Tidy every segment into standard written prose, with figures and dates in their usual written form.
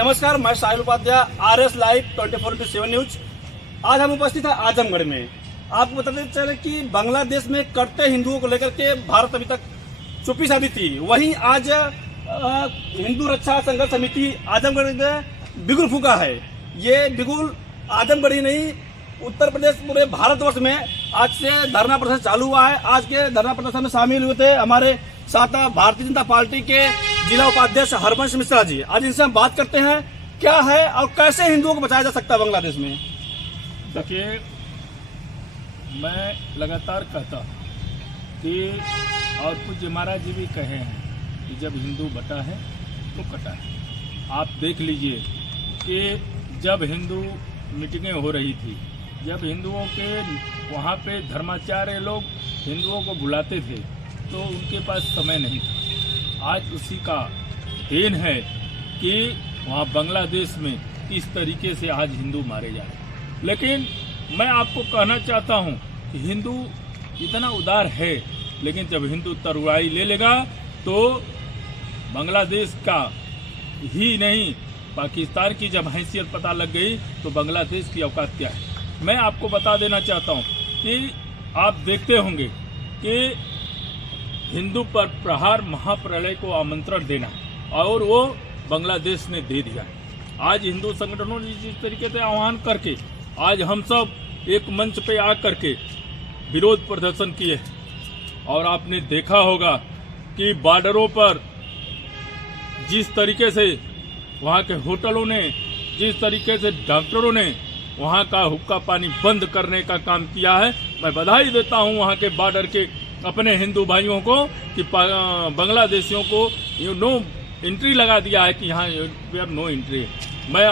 नमस्कार, मैं साहिल Upadhyay, RS live 24/7 news. आज हम उपस्थित हैं आजमगढ़ में। आपको बताते चले कि बांग्लादेश में कट्टर हिंदुओं को लेकर के भारत अभी तक चुप्पी साधी थी। वहीं आज हिंदू रक्षा संघर्ष समिति आजमगढ़ में बिगुल फूका है। ये बिगुल आजमगढ़ ही नहीं, उत्तर प्रदेश पूरे भारतवर्ष में आज से धरना प्रदर्शन चालू हुआ है। आज के धरना प्रदर्शन में शामिल हुए थे हमारे साथ भारतीय जनता पार्टी के जिला उपाध्यक्ष हरवंश मिश्रा जी। आज इनसे हम बात करते हैं क्या है और कैसे हिंदुओं को बचाया जा सकता है बांग्लादेश में। देखिए, मैं लगातार कहता हूँ कि और पूज्य महाराज जी भी कहे हैं कि जब हिंदू बटा है तो कटा है। आप देख लीजिए कि जब हिंदू मीटिंगें हो रही थी, जब हिंदुओं के वहाँ पे धर्माचार्य लोग हिंदुओं को बुलाते थे तो उनके पास समय नहीं था। आज उसी का देन है कि वहाँ बांग्लादेश में किस तरीके से आज हिंदू मारे जा रहे हैं। लेकिन मैं आपको कहना चाहता हूँ कि हिंदू इतना उदार है, लेकिन जब हिंदू तरुआई ले लेगा तो बांग्लादेश का ही नहीं, पाकिस्तान की जब हैसियत पता लग गई तो बांग्लादेश की औकात क्या है। मैं आपको बता देना चाहता हूँ कि आप देखते होंगे कि हिंदू पर प्रहार महाप्रलय को आमंत्रण देना, और वो बांग्लादेश ने दे दिया। आज हिंदू संगठनों ने जिस तरीके से आह्वान करके आज हम सब एक मंच पे आकर के विरोध प्रदर्शन किए, और आपने देखा होगा कि बॉर्डरों पर जिस तरीके से वहाँ के होटलों ने, जिस तरीके से डॉक्टरों ने वहाँ का हुक्का पानी बंद करने का काम किया है। मैं बधाई देता हूँ वहाँ के बॉर्डर के अपने हिंदू भाइयों को कि बांग्लादेशियों को नो एंट्री लगा दिया है कि यहाँ नो एंट्री। मैं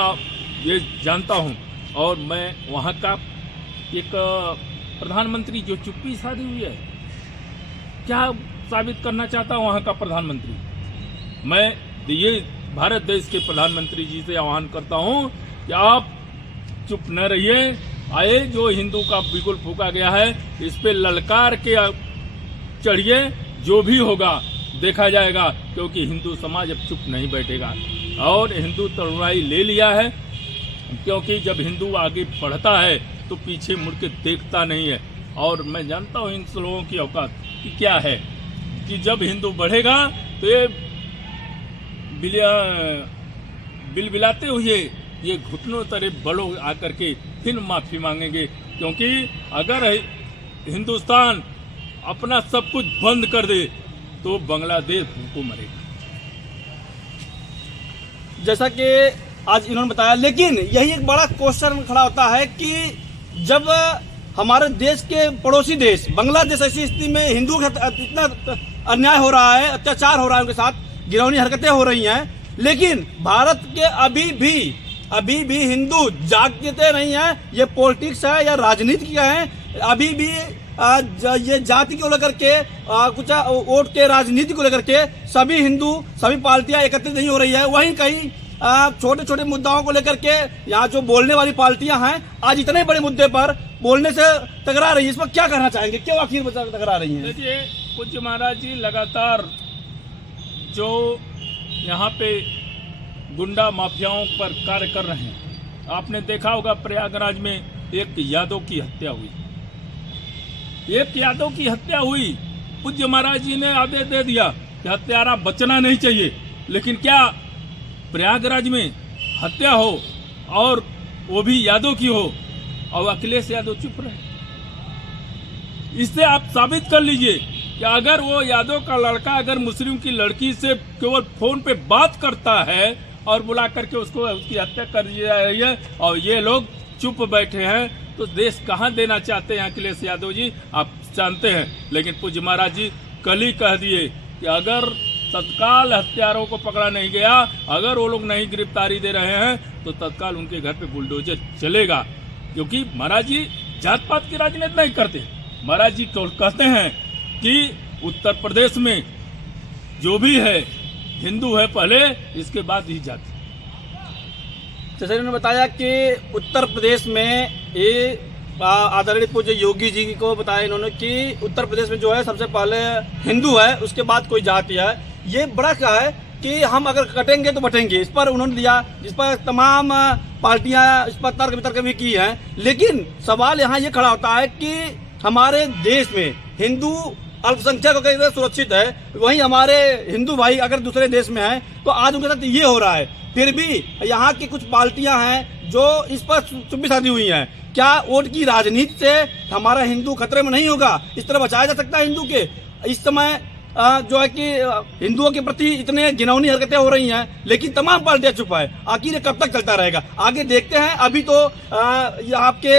ये जानता हूँ, और मैं वहाँ का एक प्रधानमंत्री जो चुप्पी साधी हुई है, क्या साबित करना चाहता हूँ वहाँ का प्रधानमंत्री। मैं ये भारत देश के प्रधानमंत्री जी से आह्वान करता हूँ कि आप चुप न रहिए। आए जो हिंदू का बिगुल फूका गया है, इस पे ललकार के चढ़िए, जो भी होगा देखा जाएगा, क्योंकि हिंदू समाज अब चुप नहीं बैठेगा। और हिंदू तरुणाई ले लिया है, क्योंकि जब हिंदू आगे बढ़ता है तो पीछे मुड़ के देखता नहीं है। और मैं जानता हूँ इन लोगों की औकात कि क्या है, कि जब हिंदू बढ़ेगा तो ये बिलबिलाते हुए ये घुटनों तरफ बड़ों आकर के फिर माफी मांगेंगे, क्योंकि अगर हिंदुस्तान अपना सब कुछ बंद कर दे तो बांग्लादेश भूखों मरेगा। जैसा कि आज इन्होंने बताया, लेकिन यही एक बड़ा क्वेश्चन खड़ा होता है कि जब हमारे देश के पड़ोसी देश बांग्लादेश ऐसी स्थिति में हिंदुओं के साथ इतना अन्याय हो रहा है, अत्याचार हो रहा है, उनके साथ गिरौनी हरकतें हो रही हैं, लेकिन भारत के अभी भी हिंदू जागते नहीं है। ये पॉलिटिक्स है या राजनीति का है, अभी भी ये जाति को लेकर के कुछ वोट के राजनीति को लेकर के सभी हिंदू, सभी पार्टियां एकत्रित नहीं हो रही है। वहीं कहीं छोटे छोटे मुद्दाओं को लेकर के यहाँ जो बोलने वाली पार्टियां हैं, आज इतने बड़े मुद्दे पर बोलने से टकरा रही है। इस पर क्या कहना चाहेंगे, क्यों आखिर टकरा रही है? देखिए, पूज्य महाराज जी लगातार जो यहाँ पे गुंडा माफियाओं पर कार्य कर रहे हैं, आपने देखा होगा प्रयागराज में एक यादव की हत्या हुई। एक यादव की हत्या हुई, पूज्य महाराज जी ने आदेश दे दिया कि हत्यारा बचना नहीं चाहिए, लेकिन क्या प्रयागराज में हत्या हो और वो भी यादव की हो, और अखिलेश यादव चुप रहे। इससे आप साबित कर लीजिए कि अगर वो यादव का लड़का अगर मुस्लिम की लड़की से केवल फोन पे बात करता है और बुला करके उसको उसकी हत्या कर दी जा रही है और ये लोग चुप बैठे हैं, तो देश कहाँ देना चाहते हैं अखिलेश यादव जी, आप जानते हैं। लेकिन पूज्य महाराज जी कल ही कह दिए कि अगर तत्काल हत्यारों को पकड़ा नहीं गया, अगर वो लोग नहीं गिरफ्तारी दे रहे हैं, तो तत्काल उनके घर पे बुलडोजर चलेगा। क्योंकि महाराज जी जात पात की राजनीति नहीं करते। महाराज जी कहते हैं कि उत्तर प्रदेश में जो भी है हिंदू है पहले, इसके बाद ही जाति। जैसे उन्होंने बताया कि उत्तर प्रदेश में ये आदरणीय पूज्य योगी जी को बताया इन्होंने कि उत्तर प्रदेश में जो है सबसे पहले हिंदू है, उसके बाद कोई जाति है। ये बड़ा क्या है कि हम अगर कटेंगे तो बटेंगे, इस पर उन्होंने दिया, जिस पर तमाम पार्टियां इस पर तर्क वितर्क भी की हैं। लेकिन सवाल यहाँ ये खड़ा होता है कि हमारे देश में हिंदू अल्पसंख्यकों के लिए सुरक्षित है, वहीं हमारे हिंदू भाई अगर दूसरे देश में हैं तो आज उनके साथ ये हो रहा है। फिर भी यहाँ की कुछ पार्टियां हैं जो इस पर चुप्पी साधी हुई हैं। क्या वोट की राजनीति से हमारा हिंदू खतरे में नहीं होगा? इस तरह बचाया जा सकता है हिंदू के? इस समय जो है कि हिंदुओं के प्रति इतने घिनौनी हरकतें हो रही हैं, लेकिन तमाम पार्टियां चुप है। आखिर ये कब तक चलता रहेगा? आगे देखते हैं। अभी तो ये आपके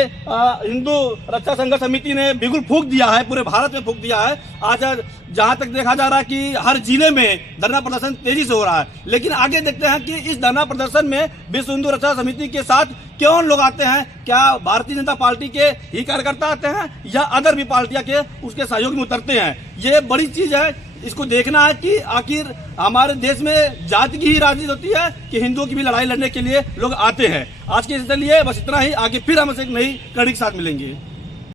हिंदू रक्षा संघर्ष समिति ने बिल्कुल फूंक दिया है, पूरे भारत में फूंक दिया है। आज जहां तक देखा जा रहा है कि हर जिले में धरना प्रदर्शन तेजी से हो रहा है। लेकिन आगे देखते हैं कि इस धरना प्रदर्शन में विश्व हिंदू रक्षा समिति के साथ कौन लोग आते हैं? क्या भारतीय जनता पार्टी के ही कार्यकर्ता आते हैं या अदर भी पार्टियां के उसके सहयोग में उतरते हैं? ये बड़ी चीज है, इसको देखना है कि आखिर हमारे देश में जाति की ही राजनीति होती है कि हिंदुओं की भी लड़ाई लड़ने के लिए लोग आते हैं। आज के लिए बस इतना ही। आगे फिर हम एक नई कड़ी के साथ मिलेंगे।